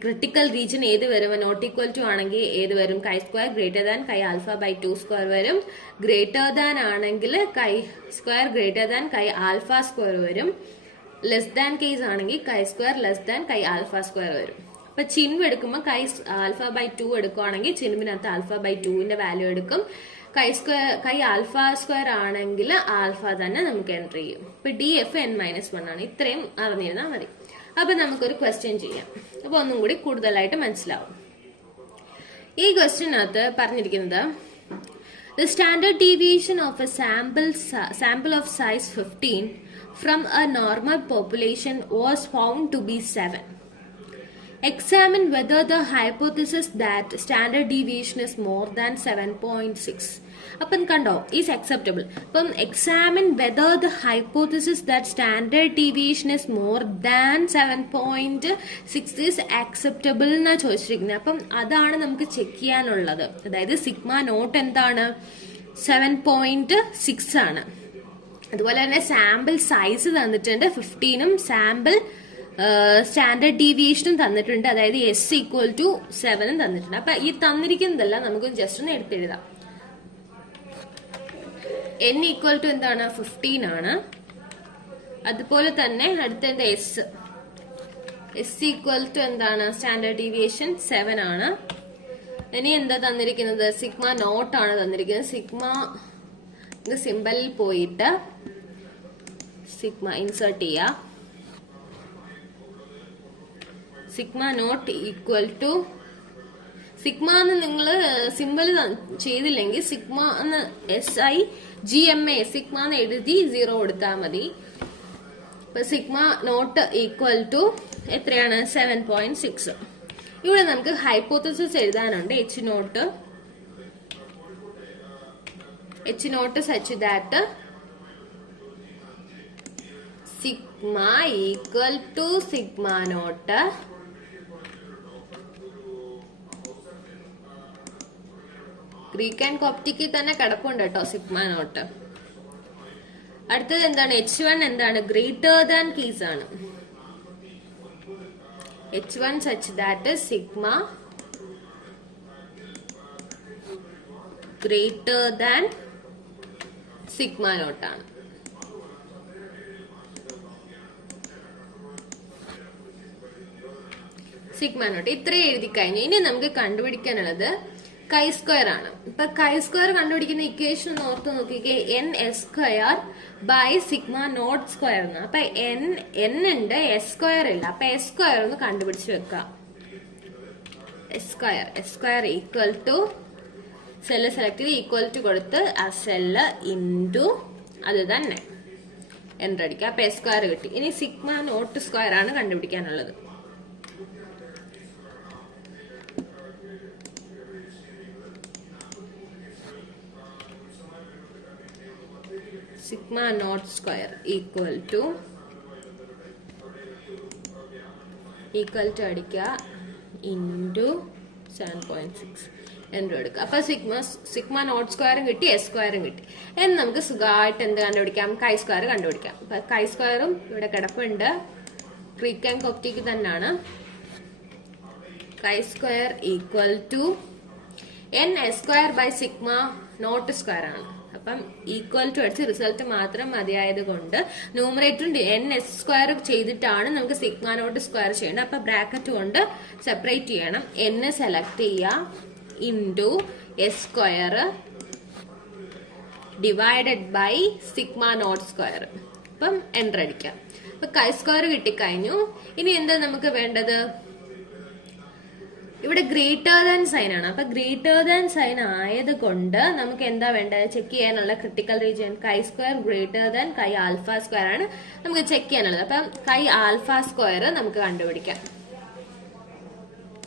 ക്രിട്ടിക്കൽ റീജിയൻ ഏത് വരും? നോട്ട് ഈക്വൽ ടു ആണെങ്കിൽ ഏത് വരും? കൈ square greater than chi alpha by 2 square വരും. ഗ്രേറ്റർ ദാൻ ആണെങ്കിൽ chi square greater than chi alpha square വരും. ലെസ് ദാൻ കേസ് ആണെങ്കിൽ chi square less than chi alpha square വരും. അപ്പൊ ചിൻവ് എടുക്കുമ്പോൾ കൈ ആൽഫ ബൈ 2 എടുക്കുവാണെങ്കിൽ ചിൻവിനകത്ത് ആൽഫ ബൈ 2ന്റെ വാല്യൂ എടുക്കും. കൈ ആൽഫ സ്ക്വയർ ആണെങ്കിൽ ആൽഫ തന്നെ നമുക്ക് എൻ്റർ ചെയ്യും. ഇപ്പൊ DF n-1 ആണ്. ഇത്രയും അറിഞ്ഞിരുന്നാൽ മതി. അപ്പൊ നമുക്കൊരു ക്വസ്റ്റ്യൻ ചെയ്യാം. അപ്പൊ ഒന്നും കൂടി കൂടുതലായിട്ട് മനസ്സിലാവും. ഈ ക്വസ്റ്റ്യനകത്ത് പറഞ്ഞിരിക്കുന്നത് the standard deviation of a sample of size 15 from a normal population was found to be 7. Examine whether the hypothesis that standard deviation is more than 7.6 അപ്പം കണ്ടോ ഈസ് അക്സെപ്റ്റബിൾ. അപ്പം examine whether the hypothesis that standard deviation is more than 7.6 is acceptable എന്നാണ് ചോദിച്ചിരിക്കുന്നത്. അപ്പം അതാണ് നമുക്ക് check ചെയ്യാനുള്ളത്. അതായത് സിഗ്മ നോട്ട് എന്താണ്? 7.6 ആണ്. അതുപോലെ തന്നെ സാമ്പിൾ സൈസ് തന്നിട്ടുണ്ട് 15ഉം സാമ്പിൾ സ്റ്റാൻഡേർഡ് ഡീവിയേഷനും തന്നിട്ടുണ്ട്. അതായത് S=7 തന്നിട്ടുണ്ട്. അപ്പൊ ഈ തന്നിരിക്കുന്നതല്ല നമുക്ക് ജസ്റ്റ് ഒന്ന് എടുത്തെഴുതാം. n = എന്താണ്? 15 ആണ്. അതുപോലെ തന്നെ അടുത്ത S എന്താണ്? സ്റ്റാൻഡേർഡ് ഡീവിയേഷൻ 7 ആണ്. ഇനി എന്താ തന്നിരിക്കുന്നത്? സിഗ്മ നോട്ട് ആണ് തന്നിരിക്കുന്നത്. സിഗ്മ സിമ്പലിൽ പോയിട്ട് സിഗ്മ ഇൻസേർട്ട് ചെയ്യാം. Sigma not equal to sigma എന്ന് നിങ്ങൾ സിമ്പൽ ചെയ്തില്ലെങ്കിൽ സിഗ്മ എന്ന് SIGMA സിഗ്മ എന്ന് എഴുതി 0 കൊടുത്താൽ മതി. അപ്പൊ സിഗ്മ നോട്ട് ഈക്വൽ ടു എത്രയാണ്? 7.6. ഇവിടെ നമുക്ക് ഹൈപ്പോത്തസിസ് എഴുതാനുണ്ട്. H naught such that sigma equal to sigma naught Greek and കോപ്റ്റിക്കിൽ തന്നെ കിടപ്പുണ്ട് കേട്ടോ സിഗ്മ നോട്ട്. അടുത്തത് എന്താണ്? H1 എന്താണ്? ഗ്രേറ്റർ ദാൻ കേസ് ആണ്. H1 such that sigma greater than sigma naught ആണ്. സിഗ്മ നോട്ട് ഇത്രയും എഴുതി കഴിഞ്ഞു. ഇനി നമുക്ക് കണ്ടുപിടിക്കാനുള്ളത് കൈ സ്ക്വയർ ആണ്. ഇപ്പൊ കൈ സ്ക്വയർ കണ്ടുപിടിക്കുന്ന ഇക്വേഷൻ ഒന്ന് ഓർത്ത് നോക്കിക്കേ. N S square by sigma not square എന്ന്. അപ്പൊ എൻ ഉണ്ട്, എസ് സ്ക്വയർ ഇല്ല. അപ്പൊ എസ് സ്ക്വയർ ഒന്ന് കണ്ടുപിടിച്ച് വെക്കാം. S square equal to cell select ചെയ്ത് ഈക്വൽ ടു കൊടുത്ത് ആ സെല്ല് ഇൻറ്റു അത് തന്നെ എൻ്റർ അടിക്കുക. അപ്പൊ എസ് സ്ക്വയർ കിട്ടി. ഇനി സിഗ്മ നോട്ട് സ്ക്വയർ ആണ് കണ്ടുപിടിക്കാനുള്ളത്. Sigma not square equal to അടിക്കുക ഇൻറ്റു 7.6 എൻ്റർ എടുക്കുക. അപ്പൊ സിഗ്മ നോട്ട് സ്ക്വയറും കിട്ടി, എസ് സ്ക്വയറും കിട്ടി. എന്ന് നമുക്ക് സുഖമായിട്ട് എന്ത് കണ്ടുപിടിക്കാം? കൈ സ്ക്വയർ കണ്ടുപിടിക്കാം. അപ്പൊ കൈ സ്ക്വയറും ഇവിടെ കിടപ്പുണ്ട്, ക്രീക്ക് ആൻഡ് കോപ്റ്റിക്ക് തന്നെയാണ്. Chi square equal to N S square by sigma not square ആണ്. അപ്പം ഈക്വൽ ടു അടിച്ച് റിസൾട്ട് മാത്രം മതിയായത് കൊണ്ട് ന്യൂമറേറ്ററും എൻ എസ് സ്ക്വയർ ചെയ്തിട്ടാണ് നമുക്ക് സിഗ്മ നോട്ട് സ്ക്വയർ ചെയ്യേണ്ടത്. അപ്പൊ ബ്രാക്കറ്റ് കൊണ്ട് സെപ്പറേറ്റ് ചെയ്യണം. എൻ സെലക്ട് ചെയ്യുക into S square divided by sigma not square. അപ്പം എൻ്റർ അടിക്കാം. അപ്പൊ കൈ സ്ക്വയർ കിട്ടിക്കഴിഞ്ഞു. ഇനി എന്താ നമുക്ക് വേണ്ടത്? ഇവിടെ ഗ്രേറ്റർ ദാൻ സൈൻ ആണ്. അപ്പൊ ഗ്രേറ്റർ ദാൻ സൈൻ ആയത് കൊണ്ട് നമുക്ക് എന്താ വേണ്ടത്? ചെക്ക് ചെയ്യാനുള്ള ക്രിട്ടിക്കൽ റീജിയൻ കൈ square greater than chi alpha square ആണ് നമുക്ക് ചെക്ക് ചെയ്യാനുള്ളത്. അപ്പം കൈ ആൽഫ സ്ക്വയർ നമുക്ക് കണ്ടുപിടിക്കാം.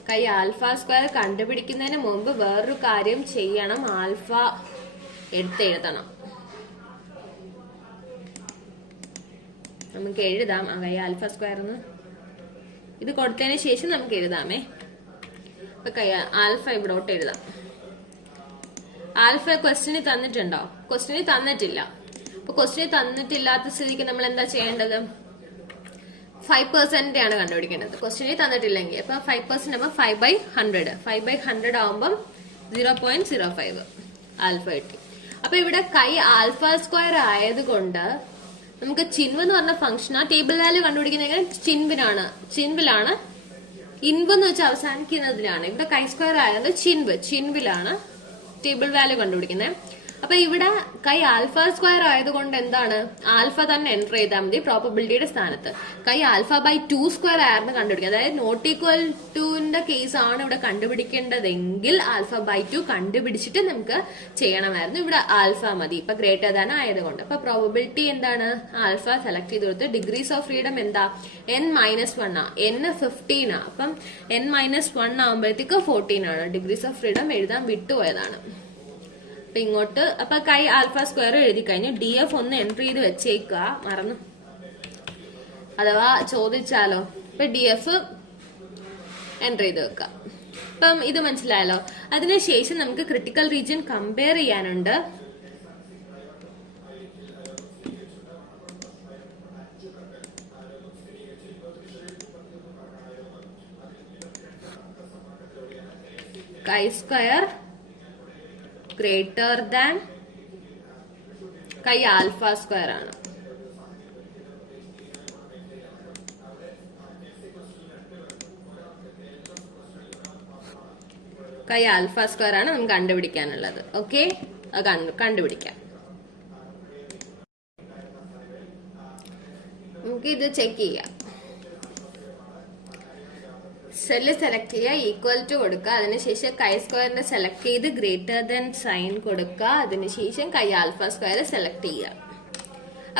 കൈ ആൽഫ സ്ക്വയർ കണ്ടുപിടിക്കുന്നതിന് മുമ്പ് വേറൊരു കാര്യം ചെയ്യണം. ആൽഫ എഴുതണം. നമുക്ക് എഴുതാം കൈ ആൽഫ സ്ക്വയർ എന്ന്. ഇത് കൊടുത്തതിന് ശേഷം നമുക്ക് എഴുതാമേ. ആൽഫ ഇവിടോട്ട് എഴുതാം. Alpha question തന്നിട്ടുണ്ടോ? ക്വസ്റ്റ്യന് തന്നിട്ടില്ല. അപ്പൊ ക്വസ്റ്റ്യന് തന്നിട്ടില്ലാത്ത സ്ഥിതിക്ക് നമ്മൾ എന്താ ചെയ്യേണ്ടത്? 5% ആണ് കണ്ടുപിടിക്കേണ്ടത്. ക്വസ്റ്റ്യന് തന്നിട്ടില്ലെങ്കിൽ അപ്പൊ 5% ആകുമ്പോൾ 5/100. 5/100 ആവുമ്പം 0.05 ആൽഫ കിട്ടി. അപ്പൊ ഇവിടെ കൈ ആൽഫ സ്ക്വയർ ആയതുകൊണ്ട് നമുക്ക് ചിൻവ് എന്ന് പറഞ്ഞ ഫംഗ്ഷൻ ആ ടേബിൾ വാല്യൂ കണ്ടുപിടിക്കുന്നത് ചിൻവിലാണ്. ഇൻവ് എന്ന് വെച്ചാൽ അവസാനിക്കുന്നതിലാണ്. ഇവിടെ കൈ സ്ക്വയർ ആയത് ചിൻവിലാണ് ടേബിൾ വാല്യൂ കണ്ടുപിടിക്കുന്നത്. അപ്പൊ ഇവിടെ കൈ ആൽഫ സ്ക്വയർ ആയതുകൊണ്ട് എന്താണ്? ആൽഫ തന്നെ എൻ്റർ ചെയ്താൽ മതി പ്രോബബിലിറ്റിയുടെ സ്ഥാനത്ത്. കൈ ആൽഫ ബൈ 2 സ്ക്വയർ ആയിരുന്നു കണ്ടുപിടിക്കുക. അതായത് നോട്ട് ഈക്വൽ ടുവിന്റെ കേസ് ആണ് ഇവിടെ കണ്ടുപിടിക്കേണ്ടതെങ്കിൽ ആൽഫ ബൈ 2 കണ്ടുപിടിച്ചിട്ട് നമുക്ക് ചെയ്യണമായിരുന്നു. ഇവിടെ ആൽഫ മതി ഇപ്പൊ ഗ്രേറ്റർ ദാൻ ആയതുകൊണ്ട്. അപ്പൊ പ്രോബബിലിറ്റി എന്താണ്? ആൽഫ സെലക്ട് ചെയ്ത് കൊടുത്ത് ഡിഗ്രീസ് ഓഫ് ഫ്രീഡം എന്താ? n-1 ആ. n 15 ആ. അപ്പം n-1 ആകുമ്പോഴത്തേക്ക് 14 ആണ്. ഡിഗ്രീസ് ഓഫ് ഫ്രീഡം എഴുതാൻ വിട്ടുപോയതാണ്. അപ്പൊ ഇങ്ങോട്ട് അപ്പൊ കൈ ആൽഫ സ്ക്വയർ എഴുതി കഴിഞ്ഞു. ഡി എഫ് ഒന്ന് എൻട്രി ചെയ്ത് വെച്ചേക്കുക, മറന്നു അഥവാ ചോദിച്ചാലോ. ഇപ്പൊ ഡി എഫ് എൻട്രി ചെയ്ത് വെക്കാം. അപ്പം ഇത് മനസ്സിലായല്ലോ. അതിനുശേഷം നമുക്ക് ക്രിട്ടിക്കൽ റീജിയൻ കമ്പയർ ചെയ്യാനുണ്ട്. കൈ square greater than chi alpha square ആണ്. കൈ ആൽഫ സ്ക്വയർ ആണ് നമുക്ക് കണ്ടുപിടിക്കാനുള്ളത്. ഓക്കെ, കണ്ടുപിടിക്കാം. നമുക്ക് ഇത് ചെക്ക് ചെയ്യാം. സെല്ല് സെലക്ട് ചെയ്യുക, ഈക്വൽ ടു കൊടുക്കുക. അതിനുശേഷം കൈ സ്ക്വയറിനെ സെലക്ട് ചെയ്ത് ഗ്രേറ്റർ ദാൻ സൈൻ കൊടുക്കുക. അതിനുശേഷം കൈ ആൽഫ സ്ക്വയർ സെലക്ട് ചെയ്യുക.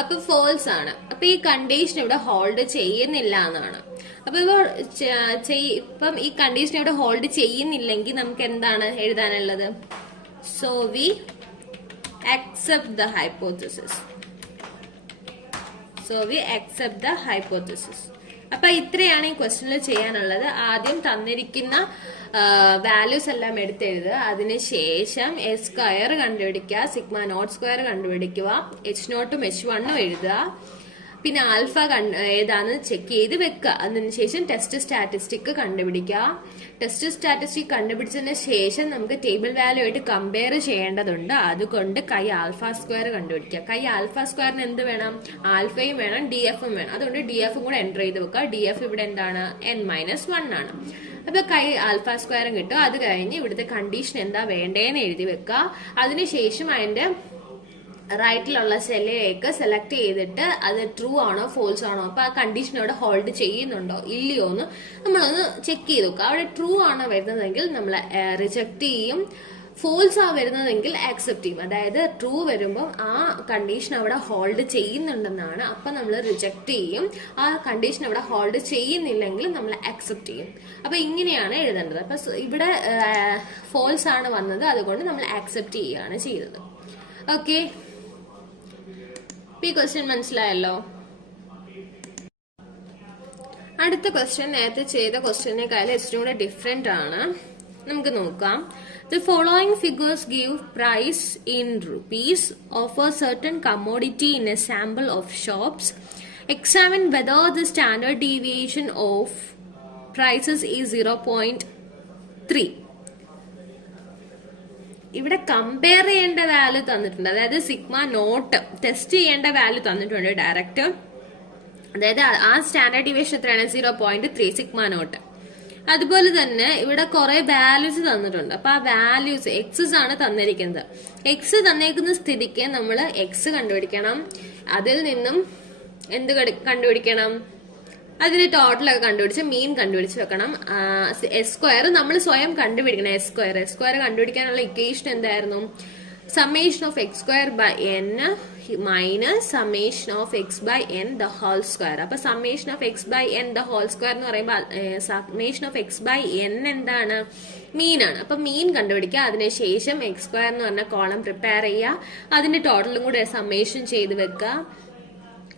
അപ്പൊ ഫോൾസ് ആണ്. അപ്പൊ ഈ കണ്ടീഷൻ ഇവിടെ ഹോൾഡ് ചെയ്യുന്നില്ല എന്നാണ്. അപ്പൊ ഇപ്പം ഈ കണ്ടീഷൻ ഇവിടെ ഹോൾഡ് ചെയ്യുന്നില്ലെങ്കിൽ നമുക്ക് എന്താണ് എഴുതാനുള്ളത്? So we accept the hypothesis. അപ്പൊ ഇത്രയാണ് ഈ ക്വസ്റ്റ്യനിൽ ചെയ്യാനുള്ളത്. ആദ്യം തന്നിരിക്കുന്ന വാല്യൂസ് എല്ലാം എടുത്തെഴുതുക. അതിനുശേഷം എസ് സ്ക്വയർ കണ്ടുപിടിക്കുക, സിഗ്മ നോട്ട് സ്ക്വയർ കണ്ടുപിടിക്കുക, എച്ച് നോട്ടും H1 എഴുതുക, പിന്നെ ആൽഫ ഏതാന്ന് ചെക്ക് ചെയ്ത് വെക്കുക. അതിനുശേഷം ടെസ്റ്റ് സ്റ്റാറ്റിസ്റ്റിക് കണ്ടുപിടിക്കുക. ടെസ്റ്റ് സ്റ്റാറ്റിസ്റ്റിക് കണ്ടുപിടിച്ചതിന് ശേഷം നമുക്ക് ടേബിൾ വാല്യൂ ആയിട്ട് കമ്പയർ ചെയ്യേണ്ടതുണ്ട്. അതുകൊണ്ട് കൈ ആൽഫ സ്ക്വയർ കണ്ടുപിടിക്കുക. കൈ ആൽഫ സ്ക്വയറിന് എന്ത് വേണം? ആൽഫയും വേണം, DFും വേണം. അതുകൊണ്ട് DFും കൂടെ എൻ്റർ ചെയ്ത് വെക്കുക. DF ഇവിടെ എന്താണ്? n-1 ആണ്. അപ്പൊ കൈ ആൽഫ സ്ക്വയറും കിട്ടും. അത് കഴിഞ്ഞ് ഇവിടുത്തെ കണ്ടീഷൻ എന്താ വേണ്ടേന്ന് എഴുതി വെക്കുക. അതിനുശേഷം അതിന്റെ റൈറ്റിലുള്ള സെല്ലിലേക്ക് സെലക്ട് ചെയ്തിട്ട് അത് ട്രൂ ആണോ ഫോൾസ് ആണോ, അപ്പൊ ആ കണ്ടീഷൻ അവിടെ ഹോൾഡ് ചെയ്യുന്നുണ്ടോ ഇല്ലയോ എന്ന് നമ്മളൊന്ന് ചെക്ക് ചെയ്ത് നോക്കുക. അവിടെ ട്രൂ ആണോ വരുന്നതെങ്കിൽ നമ്മൾ റിജക്ട് ചെയ്യും, ഫോൾസ് ആ വരുന്നതെങ്കിൽ ആക്സെപ്റ്റ് ചെയ്യും. അതായത് ട്രൂ വരുമ്പോൾ ആ കണ്ടീഷൻ അവിടെ ഹോൾഡ് ചെയ്യുന്നുണ്ടെന്നാണ്, അപ്പൊ നമ്മൾ റിജക്ട് ചെയ്യും. ആ കണ്ടീഷൻ അവിടെ ഹോൾഡ് ചെയ്യുന്നില്ലെങ്കിൽ നമ്മൾ ആക്സെപ്റ്റ് ചെയ്യും. അപ്പൊ ഇങ്ങനെയാണ് എഴുതേണ്ടത്. അപ്പൊ ഇവിടെ ഫോൾസ് ആണ് വന്നത്, അതുകൊണ്ട് നമ്മൾ ആക്സെപ്റ്റ് ചെയ്യുകയാണ് ചെയ്തത്. ഓക്കെ, ഈ ക്വസ്റ്റ്യൻ മനസ്സിലായല്ലോ. അടുത്ത ക്വസ്റ്റ്യൻ നേരത്തെ ചെയ്ത ക്വസ്റ്റ്യനേക്കാളും ഇച്ചിരി കൂടെ ഡിഫറെന്റ് ആണ്. നമുക്ക് നോക്കാം. The following figures give price in rupees of a certain commodity in a sample of shops. Examine whether the standard deviation of prices is 0.3. ഇവിടെ കമ്പയർ ചെയ്യേണ്ട വാല്യൂ തന്നിട്ടുണ്ട്. അതായത് സിഗ്മ നോട്ട് ടെസ്റ്റ് ചെയ്യേണ്ട വാല്യൂ തന്നിട്ടുണ്ട് direct. അതായത് ആ standard deviation എത്രയാണ്? 0.3 sigma naught. അതുപോലെ തന്നെ ഇവിടെ കുറെ വാല്യൂസ് തന്നിട്ടുണ്ട്. അപ്പൊ ആ വാല്യൂസ് എക്സസ് ആണ് തന്നിരിക്കുന്നത്. എക്സ് തന്നേക്കുന്ന സ്ഥിതിക്ക് നമ്മൾ എക്സ് കണ്ടുപിടിക്കണം. അതിൽ നിന്നും എന്ത് കണ്ടുപിടിക്കണം? അതിന് ടോട്ടലൊക്കെ കണ്ടുപിടിച്ച് മീൻ കണ്ടുപിടിച്ച് വെക്കണം. എസ് സ്ക്വയർ നമ്മൾ സ്വയം കണ്ടുപിടിക്കണം. എസ് സ്ക്വയർ കണ്ടുപിടിക്കാനുള്ള ഇക്വേഷൻ എന്തായിരുന്നു? Summation of X square by N minus summation of x by n the whole square. അപ്പൊ summation of x by n the whole square എന്ന് പറയുമ്പോൾ summation of x by n എന്താണ്? മീനാണ്. അപ്പൊ മീൻ കണ്ടുപിടിക്കുക. അതിനുശേഷം എക്സ് സ്ക്വയർ എന്ന് പറഞ്ഞ കോളം പ്രിപ്പയർ ചെയ്യുക. അതിന്റെ ടോട്ടലും കൂടെ സമ്മേഷൻ ചെയ്ത് വെക്കുക.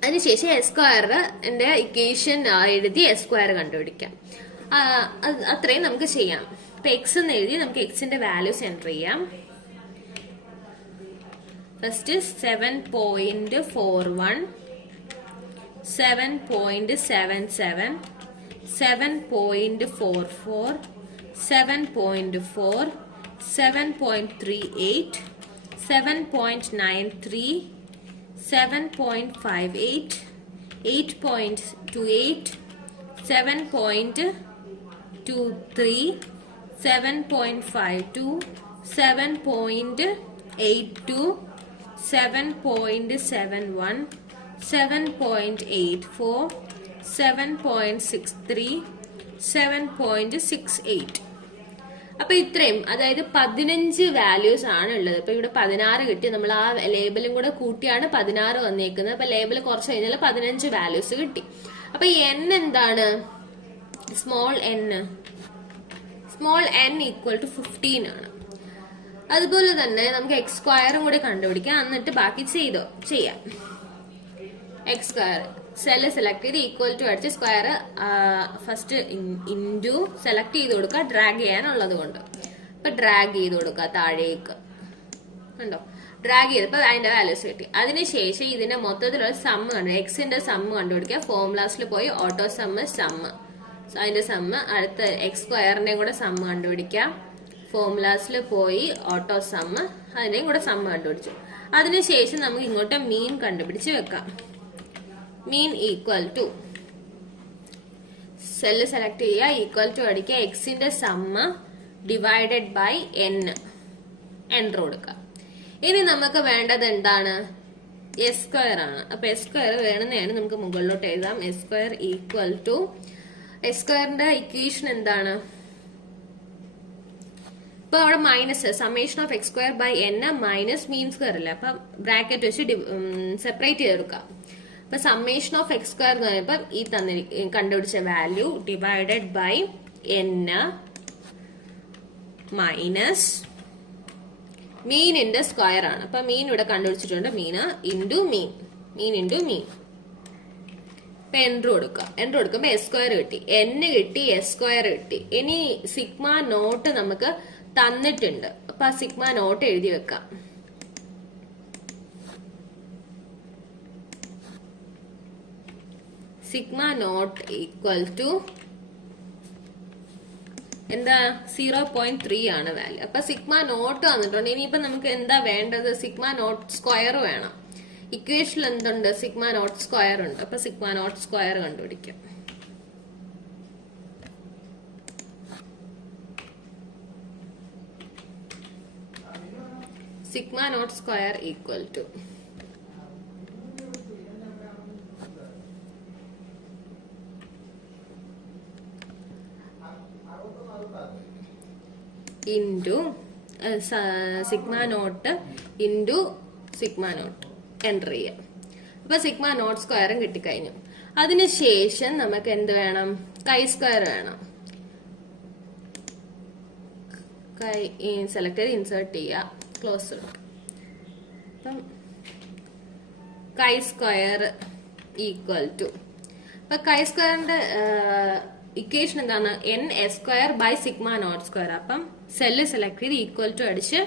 അതിനുശേഷം എസ് സ്ക്വയറിന്റെ ഇക്വേഷൻ എഴുതി എസ് സ്ക്വയർ കണ്ടുപിടിക്കാം. അത്രയും നമുക്ക് ചെയ്യാം. ഇപ്പൊ എക്സ് എന്ന് എഴുതി നമുക്ക് എക്സിന്റെ വാല്യൂസ് എൻ്റർ ചെയ്യാം. ഫസ്റ്റ് 7.41, 7.77, 7.44, 7.4, 7.38, 7.93, 7.58, 8.28, 7.23, 7.52, 7.82, 7.71, 7.84, 7.63, 7.68. അപ്പൊ ഇത്രയും, അതായത് 15 വാല്യൂസ് ആണ് ഉള്ളത്. ഇപ്പൊ ഇവിടെ 16 കിട്ടി. നമ്മൾ ആ ലേബലും കൂടെ കൂട്ടിയാണ് 16 വന്നേക്കുന്നത്. അപ്പൊ ലേബൽ കുറച്ച് കഴിഞ്ഞാൽ 15 വാല്യൂസ് കിട്ടി. അപ്പൊ എൻ എന്താണ്? സ്മോൾ എൻ ഈക്വൽ ടു 15 ആണ്. അതുപോലെ തന്നെ നമുക്ക് എക്സ് സ്ക്വയറും കൂടെ കണ്ടുപിടിക്കാം. എന്നിട്ട് ബാക്കി ചെയ്യാം. എക്സ് സ്ക്വയർ സെല് സെലക്ട് ചെയ്ത് ഈക്വൽ ടു അടിച്ച് സ്ക്വയർ ഫസ്റ്റ് ഇൻറ്റു സെലക്ട് ചെയ്ത് കൊടുക്കുക, ഡ്രാഗ് ചെയ്യാനുള്ളത് കൊണ്ട്. ഇപ്പൊ ഡ്രാഗ് ചെയ്ത് കൊടുക്കുക താഴേക്ക്, ഉണ്ടോ? ഡ്രാഗ് ചെയ്തപ്പോ അതിന്റെ വാല്യൂസ് കിട്ടി. അതിനുശേഷം ഇതിന്റെ മൊത്തത്തിലുള്ള സമ്മ് എക്സിന്റെ സമ്മ് കണ്ടുപിടിക്കുക. ഫോർമുലാസിൽ പോയി ഓട്ടോ സമ്മ് അതിന്റെ സമ്മ്, അടുത്ത എക്സ് സ്ക്വയറിന്റെയും കൂടെ സമ്മ് കണ്ടുപിടിക്കുക. ഫോർമുലാസിൽ പോയി ഓട്ടോ സമ്മ് അതിന്റെയും കൂടെ സമ്മ് കണ്ടുപിടിച്ചു. അതിനുശേഷം നമുക്ക് ഇങ്ങോട്ട് മീൻ കണ്ടുപിടിച്ച് വെക്കാം. Mean equal to cell select ചെയ്യുക, ഈക്വൽ ടു അടിക്കുക, എക്സിന്റെ സമ്മ് ഡിവൈഡഡ് ബൈ എൻ്റർ കൊടുക്കുക. ഇനി നമുക്ക് വേണ്ടത് എന്താണ്? എസ് സ്ക്വയർ ആണ്. അപ്പൊ എസ് സ്ക്വയർ വേണമെന്നാണ് നമുക്ക് മുകളിലോട്ട് എഴുതാം. S square equal to S സ്ക്വയറിന്റെ ഇക്വേഷൻ എന്താണ്? ഇപ്പൊ അവിടെ minus summation of X square by N minus mean square അല്ലേ, അപ്പൊ ബ്രാക്കറ്റ് വെച്ച് സെപ്പറേറ്റ് ചെയ്തെടുക്കാം. അപ്പൊ സമ്മേഷൻ ഓഫ് എക്സ് സ്ക്വയർ എന്ന് പറയുമ്പോ ഈ കണ്ടുപിടിച്ച value divided by N minus മീനിന്റെ സ്ക്വയർ ആണ്. അപ്പൊ മീൻ ഇവിടെ കണ്ടുപിടിച്ചിട്ടുണ്ട്. മീൻ ഇൻറ്റു മീൻ. ഇപ്പൊ എൻട്രി കൊടുക്കുമ്പോ എസ് സ്ക്വയർ കിട്ടി, n കിട്ടി, എസ് സ്ക്വയർ കിട്ടി. ഇനി സിഗ്മ നോട്ട് നമുക്ക് തന്നിട്ടുണ്ട്. അപ്പൊ ആ സിഗ്മ നോട്ട് എഴുതി വെക്കാം. സിഗ്മ നോട്ട് ഈക്വൽ ടു എന്താ 0.3 ആണ് വാല്യൂ. അപ്പൊ സിഗ്മ നോട്ട് വന്നിട്ടുണ്ട്. ഇനിയിപ്പോ നമുക്ക് എന്താ വേണ്ടത്? സിഗ്മ നോട്ട് സ്ക്വയർ വേണം. ഇക്വേഷനിൽ എന്തുണ്ട്? സിഗ്മ നോട്ട് സ്ക്വയർ ഉണ്ട്. അപ്പൊ സിഗ്മ നോട്ട് സ്ക്വയർ കണ്ടുപിടിക്കാം. Sigma naught square equal two into sigma naught into sigma naught enter ചെയ്യാം. അപ്പൊ സിഗ്മ നോട്ട് സ്ക്വയറും കിട്ടിക്കഴിഞ്ഞു. അതിനുശേഷം നമുക്ക് എന്ത് വേണം? കൈ സ്ക്വയർ വേണം. കൈ സെലക്ട് ചെയ്ത് ഇൻസേർട്ട് ചെയ്യുക, ക്ലോസ് കൊടുക്കുക. അപ്പം കൈ സ്ക്വയർ ഈക്വൽ ടു, അപ്പൊ കൈ സ്ക്വയറിന്റെ ഇക്വേഷൻ എന്താണ്? N S square by sigma not square. അപ്പം സെല്ല് സെലക്ട് ചെയ്ത് ഈക്വൽ ടു അടിച്ച്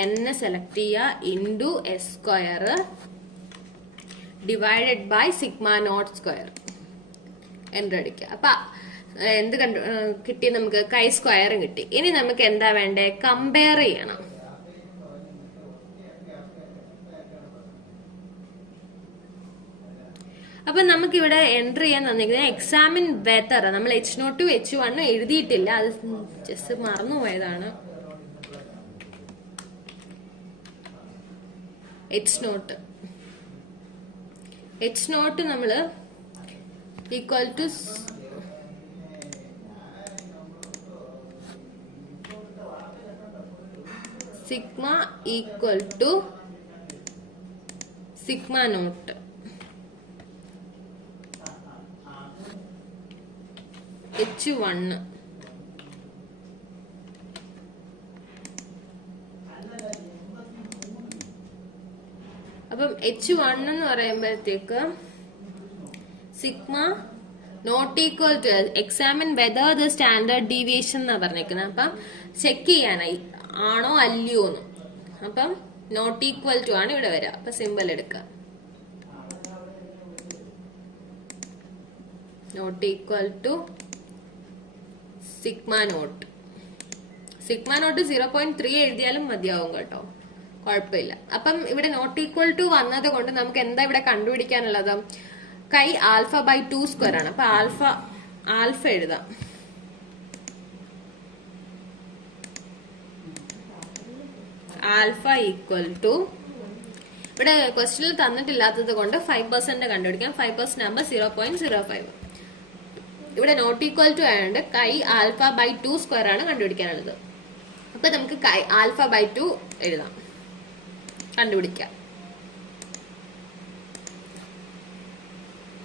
n സെലക്ട് ചെയ്യുക, into S square divided by sigma not square enter അടിക്കുക. അപ്പൊ എന്ത് കിട്ടി? നമുക്ക് കൈ സ്ക്വയറും കിട്ടി. ഇനി നമുക്ക് എന്താ വേണ്ടേ? കമ്പയർ ചെയ്യണം. അപ്പൊ നമുക്ക് ഇവിടെ എൻട്രി ചെയ്യാൻ തന്നിരിക്കുന്നത് എക്സാമിൻ വെതർ. നമ്മൾ H0 H1 എഴുതിയിട്ടില്ല, അത് ജസ്റ്റ് മറന്നുപോയതാണ്. H0 നമ്മള് equal to sigma equal to sigma nought H1. അപ്പം H1 എന്ന് പറയുമ്പോഴത്തേക്ക് sigma not equal to examine whether the standard deviation എന്നാ പറഞ്ഞേക്കുന്നത്. അപ്പം ചെക്ക് ചെയ്യാനായി ആണോ അല്ലയോ എന്ന്. അപ്പം നോട്ട് ഈക്വൽ ടു ആണ് ഇവിടെ വരിക. അപ്പൊ സിമ്പിൾ എടുക്കുക, not equal to sigma nought. Sigma nought 0.3 എഴുതിയാലും മതിയാവും കേട്ടോ, കുഴപ്പമില്ല. അപ്പം ഇവിടെ നോട്ട് ഈക്വൽ ടു വന്നത് കൊണ്ട് നമുക്ക് എന്താ ഇവിടെ കണ്ടുപിടിക്കാനുള്ളത്? കൈ ആൽഫ ബൈ 2 സ്ക്വയർ ആണ്. അപ്പൊ ആൽഫ എഴുതാം. ആൽഫ ഈക്വൽ ടു, ഇവിടെ ക്വസ്റ്റ്യനിൽ തന്നിട്ടില്ലാത്തത് കൊണ്ട് 5% കണ്ടുപിടിക്കാം. 5% ആകുമ്പോൾ 0.05. ഇവിടെ നോട്ട് ഈക്വൽ ടു ആയതുകൊണ്ട് കൈ ആൽഫ ബൈ 2 സ്ക്വയർ ആണ് കണ്ടുപിടിക്കാനുള്ളത്. അപ്പൊ നമുക്ക് കൈ ആൽഫ ബൈ 2 എഴുതാം, കണ്ടുപിടിക്കാം.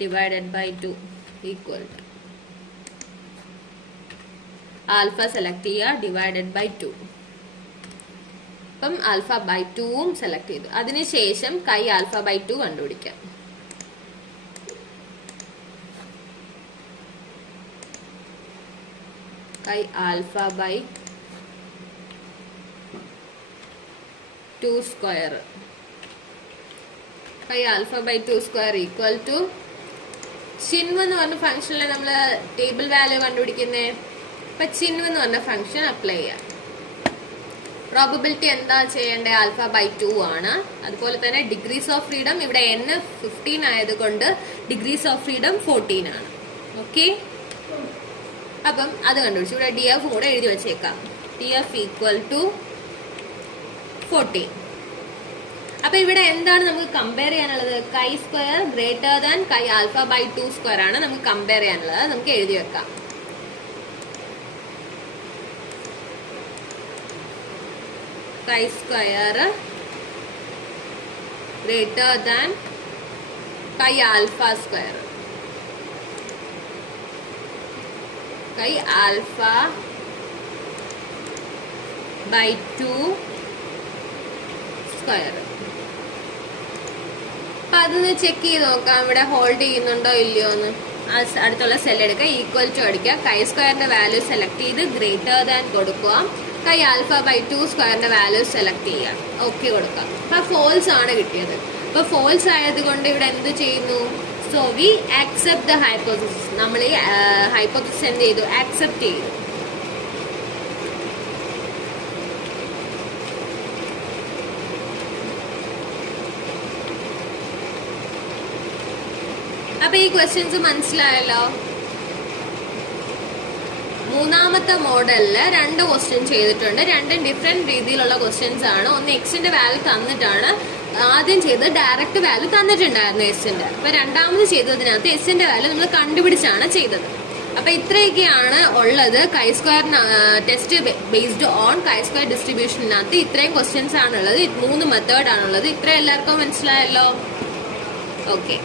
Divided by 2 equal to alpha select ചെയ്യുക, ഡിവൈഡഡ് ബൈ 2. അപ്പം ആൽഫ ബൈ 2ഉം സെലക്ട് ചെയ്തു. അതിനുശേഷം കൈ ആൽഫ ബൈ 2 കണ്ടുപിടിക്കാം. Chi alpha by 2 square, chi alpha by 2 square equal to ചിൻവ് എന്ന് പറഞ്ഞ ഫംഗ്ഷനിലെ നമ്മൾ ടേബിൾ വാല്യൂ കണ്ടുപിടിക്കുന്നേ. അപ്പൊ ചിൻവ് എന്ന് പറഞ്ഞ ഫംഗ്ഷൻ അപ്ലൈ ചെയ്യാം. പ്രോബബിലിറ്റി എന്താ ചെയ്യേണ്ടത്? ആൽഫ ബൈ 2 ആണ്. അതുപോലെ തന്നെ ഡിഗ്രീസ് ഓഫ് ഫ്രീഡം ഇവിടെ n 15 ആയതുകൊണ്ട് ഡിഗ്രീസ് ഓഫ് ഫ്രീഡം 14 ആണ്. ഓക്കെ, അപ്പം അത് കണ്ടുപിടിച്ചു. ഇവിടെ DF കൂടെ എഴുതി വെച്ചേക്കാം. DF equal to 14. അപ്പൊ ഇവിടെ എന്താണ് നമുക്ക് കമ്പയർ ചെയ്യാനുള്ളത്? Chi square greater than chi alpha by 2 square ആണ് നമുക്ക് കമ്പയർ ചെയ്യാനുള്ളത്. നമുക്ക് എഴുതി വെക്കാം. Chi square greater than chi alpha square, chi alpha by 2 square. അപ്പൊ അതൊന്ന് ചെക്ക് ചെയ്ത് നോക്കാം, ഇവിടെ ഹോൾഡ് ചെയ്യുന്നുണ്ടോ ഇല്ലയോ എന്ന്. അടുത്തുള്ള സെൽ എടുക്കുക, ഈക്വൽ ടു അടിക്കുക, കൈ സ്ക്വയറിന്റെ വാല്യൂ സെലക്ട് ചെയ്ത് ഗ്രേറ്റർ ദാൻ കൊടുക്കുക, കൈ ആൽഫ ബൈ 2 സ്ക്വയറിന്റെ വാല്യൂ സെലക്ട് ചെയ്യുക, ഓക്കെ കൊടുക്കുക. അപ്പൊ ഫോൾസ് ആണ് കിട്ടിയത്. അപ്പൊ ഫോൾസ് ആയതുകൊണ്ട് ഇവിടെ എന്ത് ചെയ്യുന്നു? So we accept the hypothesis. നമ്മൾ ഈ ഹൈപ്പോത്തസിസ് എന്ത് ചെയ്തു? ആക്സെപ്റ്റ് ചെയ്തു. അപ്പൊ ഈ ക്വസ്റ്റ്യൻസ് മനസ്സിലായല്ലോ. മൂന്നാമത്തെ മോഡലില് 2 ക്വസ്റ്റ്യൻ ചെയ്തിട്ടുണ്ട്. രണ്ടും ഡിഫറെന്റ് രീതിയിലുള്ള ക്വസ്റ്റ്യൻസ് ആണ്. ഒന്ന് എക്സിന്റെ വാല്യൂ തന്നിട്ടാണ് ആദ്യം ചെയ്ത് ഡയറക്റ്റ് വാല്യൂ തന്നിട്ടുണ്ടായിരുന്നു എസിന്റെ. അപ്പൊ രണ്ടാമത് ചെയ്തതിനകത്ത് എസിന്റെ വാല്യൂ നമ്മൾ കണ്ടുപിടിച്ചാണ് ചെയ്തത്. അപ്പൊ ഇത്രയൊക്കെയാണ് ഉള്ളത് chi square test based on chi square ഡിസ്ട്രിബ്യൂഷനകത്ത്. ഇത്രയും ക്വസ്റ്റ്യൻസ് ആണുള്ളത്. 3 മെത്തേഡ് ആണുള്ളത്. ഇത്രയും എല്ലാവർക്കും മനസ്സിലായല്ലോ. ഓക്കെ.